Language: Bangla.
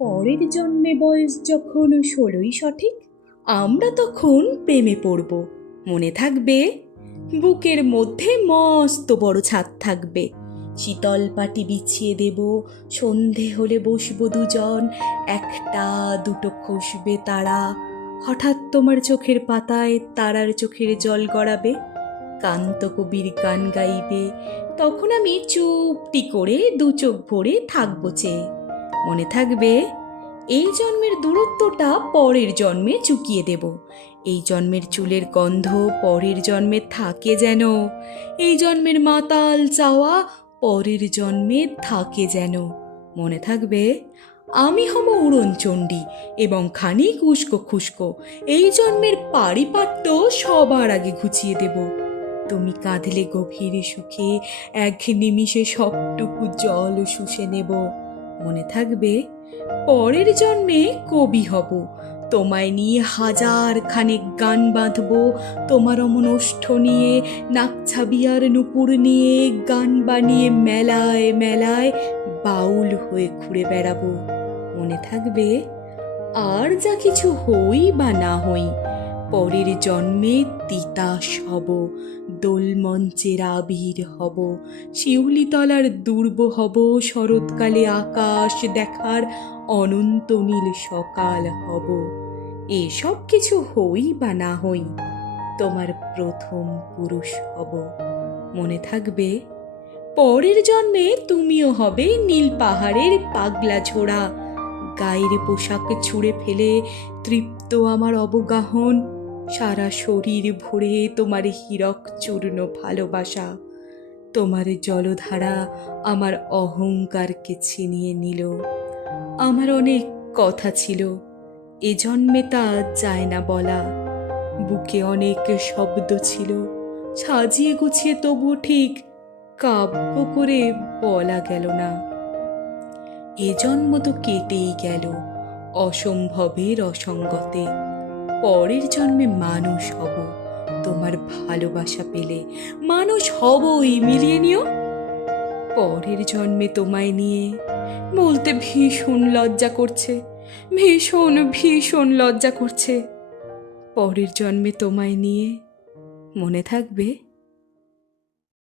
পরের জন্মে বয়স যখন 16ই সঠিক, আমরা তখন প্রেমে পড়ব। মনে থাকবে? বুকের মধ্যে মস্ত বড় ছাদ থাকবে, শীতল পাটি বিছিয়ে দেব, সন্ধে হলে বসবো দুজন, একটা দুটো খসবে তারা, হঠাৎ তোমার চোখের পাতায় তারার চোখের জল গড়াবে, কান্ত কবির গান গাইবে, তখন আমি চুপটি করে দু চোখ ভরে থাকবো চেয়ে। মনে থাকবে? এই জন্মের দূরত্বটা পরের জন্মে চুকিয়ে দেব, এই জন্মের চুলের গন্ধ পরের জন্মে থাকে যেন, এই জন্মের মাতাল চাওয়া পরের জন্মে থাকে যেন। মনে থাকবে? আমি হব উড়নচণ্ডী এবং খানিক উস্কো খুস্কো, এই জন্মের পারিপাট্য সবার আগে ঘুচিয়ে দেব। তুমি কাঁদলে গভীর সুখে এক নিমিষে সবটুকু জল শুষে নেব। মনে থাকবে? পরের জন্মে কবি হব, তোমায় নিয়ে হাজার খানেক গান বাঁধব, তোমার অমন ওষ্ঠ নিয়ে, নাকছাবিয়ার নুপুর নিয়ে গান বানিয়ে মেলায় মেলায় বাউল হয়ে ঘুরে বেড়াবো। মনে থাকবে? আর যা কিছু হই বা না হই, পরের জন্মে তিতাস হব, দোলমঞ্চের আবির হব, শিউলিতলার দুর্ব হব, শরৎকালে আকাশ দেখার অনন্ত নীল সকাল হব। এসব কিছু হই বা না হই, তোমার প্রথম পুরুষ হব। মনে থাকবে? পরের জন্মে তুমিও হবে নীল পাহাড়ের পাগলা ঝোড়া, গায়ের পোশাক ছুঁড়ে ফেলে তৃপ্ত আমার অবগাহন, সারা শরীর ভরে তোমার হীরক চূর্ণ ভালোবাসা, তোমার জলধারা আমার অহংকারকে ছিনিয়ে নিল। আমার অনেক কথা ছিল, এ জন্মে তা যায় না বলা, বুকে অনেক শব্দ ছিল, সাজিয়ে গুছিয়ে তবু ঠিক কাব্য করে বলা গেল না। এ জন্ম তো কেটেই গেল অসম্ভবের অসঙ্গতে, পরের জন্মে মানুষ হব, তোমার ভালোবাসা পেলে মানুষ হবই, মিলিয়ে নিও। পরের জন্মে তোমায় নিয়ে বলতে ভীষণ লজ্জা করছে, ভীষণ ভীষণ লজ্জা করছে। পরের জন্মে তোমায় নিয়ে, মনে থাকবে?